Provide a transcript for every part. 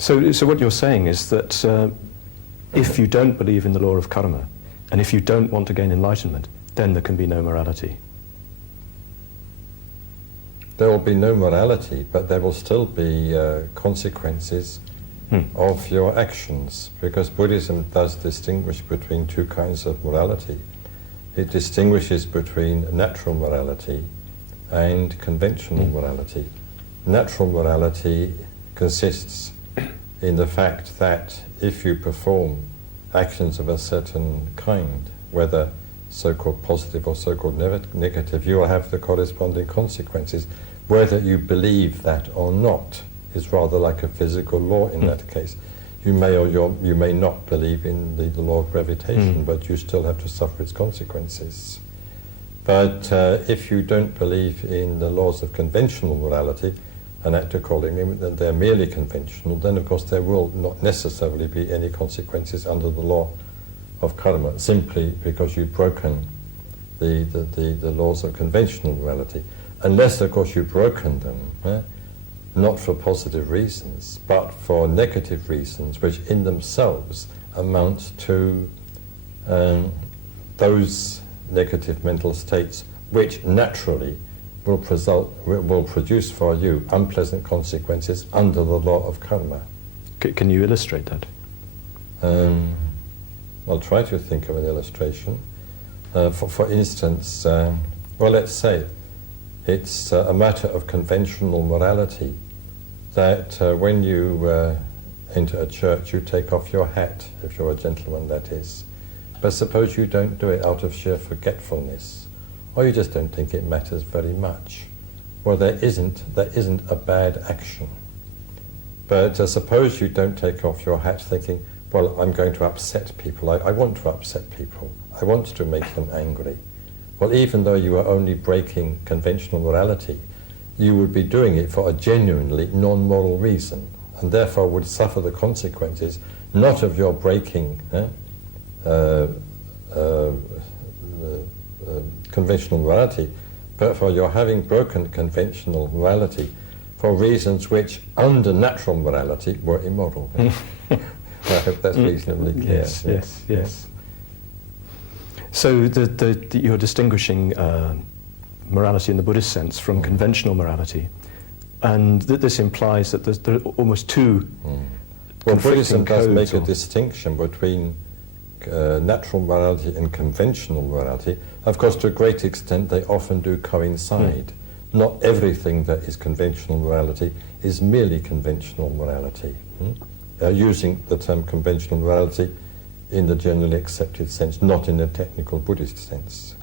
So what you're saying is that if you don't believe in the law of karma, and if you don't want to gain enlightenment, then there can be no morality. There will be no morality, but there will still be consequences of your actions, because Buddhism does distinguish between two kinds of morality. It distinguishes between natural morality and conventional morality. Natural morality consists in the fact that if you perform actions of a certain kind, whether so-called positive or so-called negative, you will have the corresponding consequences. Whether you believe that or not is rather like a physical law in that case. You may or you may not believe in the law of gravitation, but you still have to suffer its consequences. But if you don't believe in the laws of conventional morality and act accordingly, then they're merely conventional, then of course there will not necessarily be any consequences under the law of karma, simply because you've broken the laws of conventional morality. Unless, of course, you've broken them, not for positive reasons, but for negative reasons, which in themselves amount to those negative mental states which naturally will produce for you unpleasant consequences under the law of karma. Can you illustrate that? I'll try to think of an illustration. For instance, well, let's say it's a matter of conventional morality that when you enter a church you take off your hat, if you're a gentleman that is. But suppose you don't do it out of sheer forgetfulness, or you just don't think it matters very much. Well, there isn't a bad action. But suppose you don't take off your hat thinking, well, I'm going to upset people. I want to upset people. I want to make them angry. Well, even though you are only breaking conventional morality, you would be doing it for a genuinely non-moral reason, and therefore would suffer the consequences not of your breaking conventional morality, but for your having broken conventional morality for reasons which, under natural morality, were immoral. I hope that's reasonably clear. Yes. So you're distinguishing morality in the Buddhist sense from conventional morality, and this implies that there are almost two Well, Buddhism does codes make a distinction between natural morality and conventional morality. Of course, to a great extent, they often do coincide. Not everything that is conventional morality is merely conventional morality. Using the term conventional morality in the generally accepted sense, not in the technical Buddhist sense.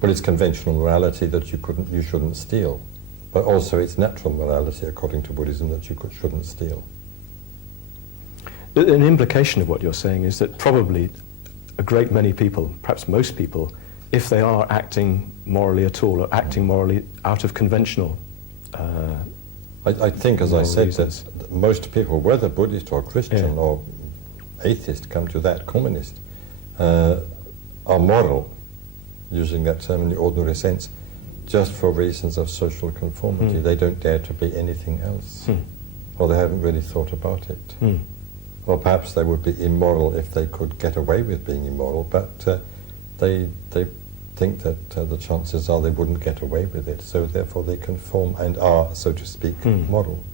But it's conventional morality that you shouldn't steal, but also it's natural morality according to Buddhism that you shouldn't steal. An implication of what you're saying is that probably a great many people, perhaps most people, if they are acting morally at all, or acting morally out of conventional I think, as I said, reasons. that most people, whether Buddhist or Christian or atheist, come to that, communist, are moral, using that term in the ordinary sense, just for reasons of social conformity. They don't dare to be anything else, or they haven't really thought about it. Or perhaps they would be immoral if they could get away with being immoral, but they think that the chances are they wouldn't get away with it, so therefore they conform and are, so to speak, moral.